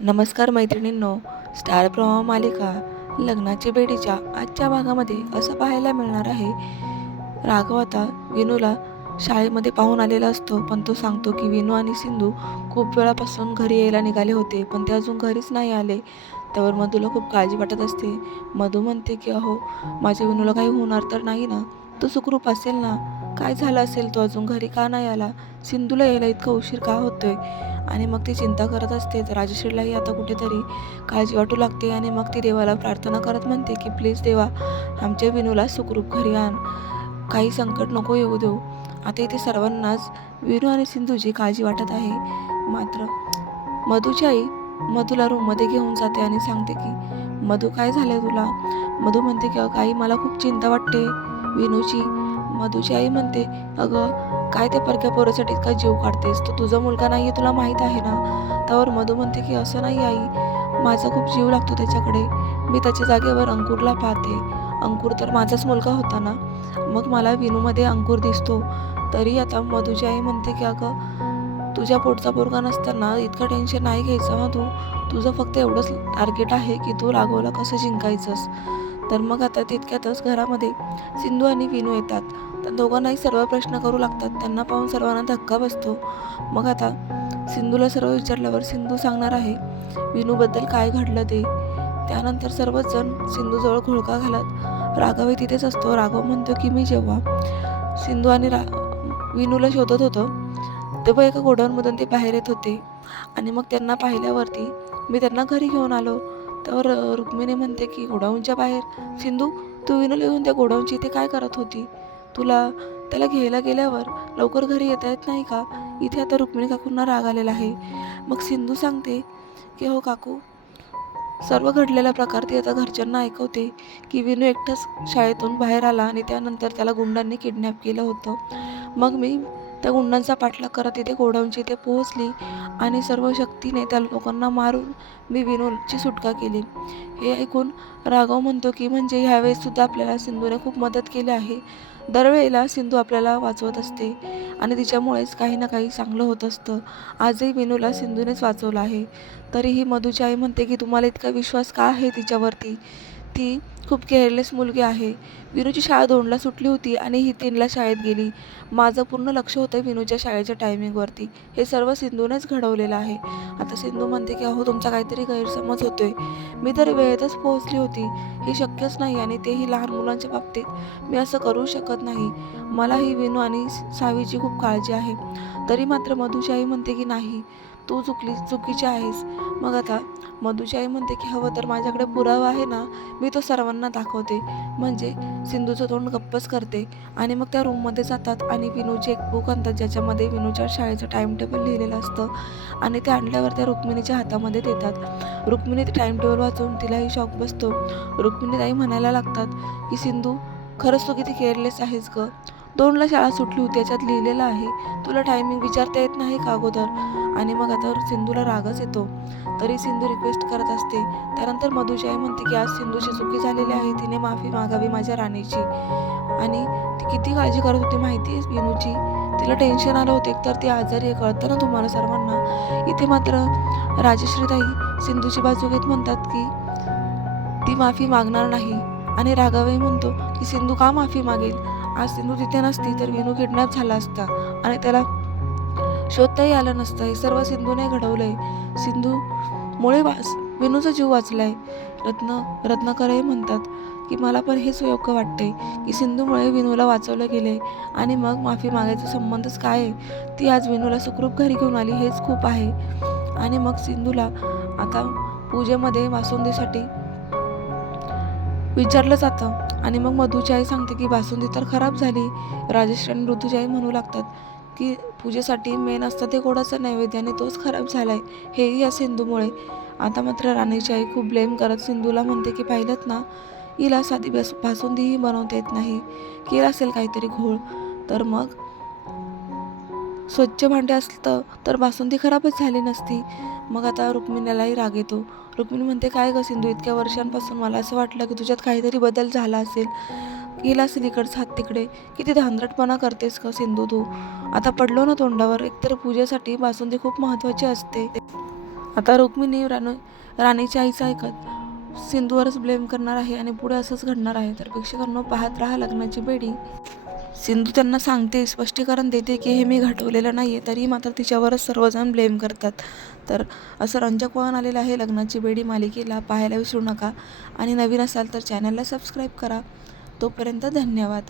नमस्कार मैत्रिणींनो स्टार प्रवाह मालिका लग्नाची बेडीच्या आजच्या भागामध्ये असं पाहायला मिळणार आहे. राघव आता विनूला शाळेमध्ये पाहून आलेला असतो पण तो सांगतो की विनू आणि सिंधू खूप वेळापासून घरी यायला निघाले होते पण ते अजून घरीच नाही आले. त्यावर मधूला खूप काळजी वाटत असते. मधू म्हणते की अहो माझ्या विनूला काही होणार तर नाही ना? तो सुखरूप असेल ना? काय झालं असेल? तो अजून घरी का नाही आला? सिंधूला यायला इतका उशीर का होतोय? आणि मग ती चिंता करत असते. तर राजश्रीलाही आता कुठेतरी काळजी वाटू लागते आणि मग ती देवाला प्रार्थना करत म्हणते की प्लीज देवा आमच्या विनूला सुखरूप घरी आण. काही संकट नको येऊ देऊ. आता इथे सर्वांनाच विनू आणि सिंधूची काळजी वाटत आहे. मात्र मधूची आई मधूला रूममध्ये घेऊन जाते आणि सांगते की मधू काय झालं तुला? मधू म्हणते की काही मला खूप चिंता वाटते. विनूची मधूची आई म्हणते अगं काय त्या परक्या पोरासाठी इतका जीव काढतेस? तो तुझा मुलगा नाही आहे तुला माहीत आहे ना? त्यावर मधू म्हणते की असं नाही आई माझा खूप जीव लागतो त्याच्याकडे. मी त्याच्या जागेवर अंकुरला पाहते. अंकुर तर माझाच मुलगा होता ना? मग मला विनूमध्ये अंकुर दिसतो. तरी आता मधूची आई म्हणते की अगं तुझ्या पोटचा पोरगा नसताना इतकं टेन्शन नाही घ्यायचं ना तू तुझं फक्त एवढंच टार्गेट आहे की तू राघवला कसं जिंकायचंस? तर मग आता तितक्यातच घरामध्ये सिंधू आणि विनू येतात. तर दोघांनाही सर्व प्रश्न करू लागतात. त्यांना पाहून सर्वांना धक्का बसतो. मग आता सिंधूला सर्व विचारल्यावर सिंधू सांगणार आहे विनूबद्दल काय घडलं ते? त्यानंतर सर्वच जण सिंधूजवळ घोळका घालत राघवही तिथेच असतो. राघव म्हणतो की मी जेव्हा सिंधू आणि रा विनूला शोधत होतो तेव्हा एका गोडाऊनमधून ते बाहेर येत होते. आणि मग त्यांना पाहिल्यावरती मी त्यांना घरी घेऊन आलो. तर रुक्मिणी म्हणते की गोडाऊनच्या बाहेर. सिंधू तू विनूला येऊन त्या गोडाऊनची इथे काय करत होती? तुला त्याला घ्यायला गेल्यावर लवकर घरी येता येत नाही का? इथे आता रुक्मिणी काकूंना राग आलेला आहे. मग सिंधू सांगते की हो काकू सर्व घडलेला प्रकार ती आता घरच्यांना ऐकवते की विनू एकटाच शाळेतून बाहेर आला आणि त्यानंतर त्याला गुंडांनी किडनॅप केलं होतं. मग मी त्या गुंडांचा पाठलाग करत इथे गोडाऊनची इथे पोहोचली आणि सर्व शक्तीने त्या लोकांना मारून मी विनूची सुटका केली. हे ऐकून राघव म्हणतो की म्हणजे ह्यावेळेससुद्धा आपल्याला सिंधूने खूप मदत केली आहे. दरवेळेला सिंधू आपल्याला वाचवत असते आणि तिच्यामुळेच काही ना काही चांगलं होत असतं. आजही विनूला सिंधूनेच वाचवलं आहे. तरीही मधूची आई म्हणते की तुम्हाला इतका विश्वास का आहे तिच्यावरती? ती खूप केअरलेस मुलगी आहे. विनूची शाळा दोनला सुटली होती आणि ही तीनला शाळेत गेली. माझं पूर्ण लक्ष होतं विनूच्या शाळेच्या टायमिंगवरती हे सर्व सिंधूनेच घडवलेलं आहे. आता सिंधू म्हणते की अहो तुमचा काहीतरी गैरसमज होतोय. मी तर वेळेतच पोहोचली होती. हे शक्यच नाही आणि तेही लहान मुलांच्या बाबतीत. मी असं करू शकत नाही. मला ही विनू आणि सावीची खूप काळजी आहे. तरी मात्र मधुशाही आई म्हणते की नाही. तू चुकली चुकीची आहेस. मग आता मधुची आई म्हणते की हवं तर माझ्याकडे पुरावा आहे ना मी तो सर्वांना दाखवते. म्हणजे सिंधूचं तोंड गप्पच करते. आणि मग त्या रूममध्ये जातात आणि विनूची एक बुक आणतात ज्याच्यामध्ये विनूच्या शाळेचं टाईम टेबल लिहिलेलं असतं. आणि ते आणल्यावर त्या रुक्मिणीच्या हातामध्ये देतात. रुक्मिणी ते टाईम टेबल वाचून तिलाही शॉक बसतो. रुक्मिणीताई म्हणायला लागतात की सिंधू खरंच तू किती केअरलेस आहेस गं? दोनला शाळा सुटली होती याच्यात लिहिलेलं आहे तुला टायमिंग विचारता येत नाही का अगोदर? आणि मग आता सिंधूला रागच येतो. तरी सिंधू रिक्वेस्ट करत असते. त्यानंतर मधुशी आई म्हणते की आज सिंधूची चुकी झालेली आहे. तिने माफी मागावी माझ्या राणीची. आणि ती किती काळजी करत होती माहिती आहे विनूची? तिला टेन्शन आलं होतं. एकतर ती आजारी आहे कळतं ना तुम्हाला सर्वांना? इथे मात्र राजश्रीताई सिंधूची बाजू घेत म्हणतात की ती माफी मागणार नाही. आणि राघवही म्हणतो की सिंधू का माफी मागेल? आज सिंधू तिथे नसती तर विनू किडनॅप झाला असता आणि त्याला शोधताही आलं नसतं. हे सर्व सिंधूने घडवलंय. सिंधू मुळे वाच विनूचा जीव वाचलाय. रत्न रत्नाकरही म्हणतात की मला पण हेच योग्य वाटते की सिंधूमुळे विनूला वाचवलं गेले आणि मग माफी मागायचा संबंधच काय आहे? ती आज विनूला सुखरूप घरी घेऊन आली हेच खूप आहे. आणि मग सिंधूला आता पूजेमध्ये वासुंदीसाठी विचारलं जातं. आणि मग मधूची आई सांगते की बासुंदी तर खराब झाली. राजेश्री आणि ऋतूची आई म्हणू लागतात की पूजेसाठी मेन असतं ते गोडाचं नैवेद्य आणि तोच खराब झाला आहे हेही या सिंधूमुळे. आता मात्र राणीची आई खूप ब्लेम करत सिंधूला म्हणते की पाहिलंत ना हिला साधी बस बासुंदीही बनवता येत नाही. केलं असेल काहीतरी घोळ. तर मग? स्वच्छ भांडे असतं तर बासुंदी खराबच झाली नसती. मग आता रुक्मिणीलाही राग येतो. रुक्मिणी म्हणते काय ग सिंधू इतक्या वर्षांपासून मला असं वाटलं की तुझ्यात काहीतरी बदल झाला असेल. गेला असेल इकडचा हात तिकडे. किती धांदरटपणा करतेस का सिंधू तू. आता पडलो ना तोंडावर एकतर पूजेसाठी बासुंदी खूप महत्त्वाची असते. आता रुक्मिणी राणू राणीची आईचं ऐकत सिंधूवरच ब्लेम करणार आहे आणि पुढे असंच घडणार आहे. तर प्रेक्षकांनो पाहत राहा लग्नाची बेडी. सिंधू त्यांना सांगते स्पष्टीकरण देते की हे मी घडवलेलं नाही आहे तरी मात्र तिच्यावरच सर्वजण ब्लेम करतात. तर असं रंजक वळण आलेलं आहे लग्नाची बेडी मालिकेला पाहायला विसरू नका. आणि नवीन असाल तर चॅनलला सबस्क्राईब करा. तोपर्यंत धन्यवाद.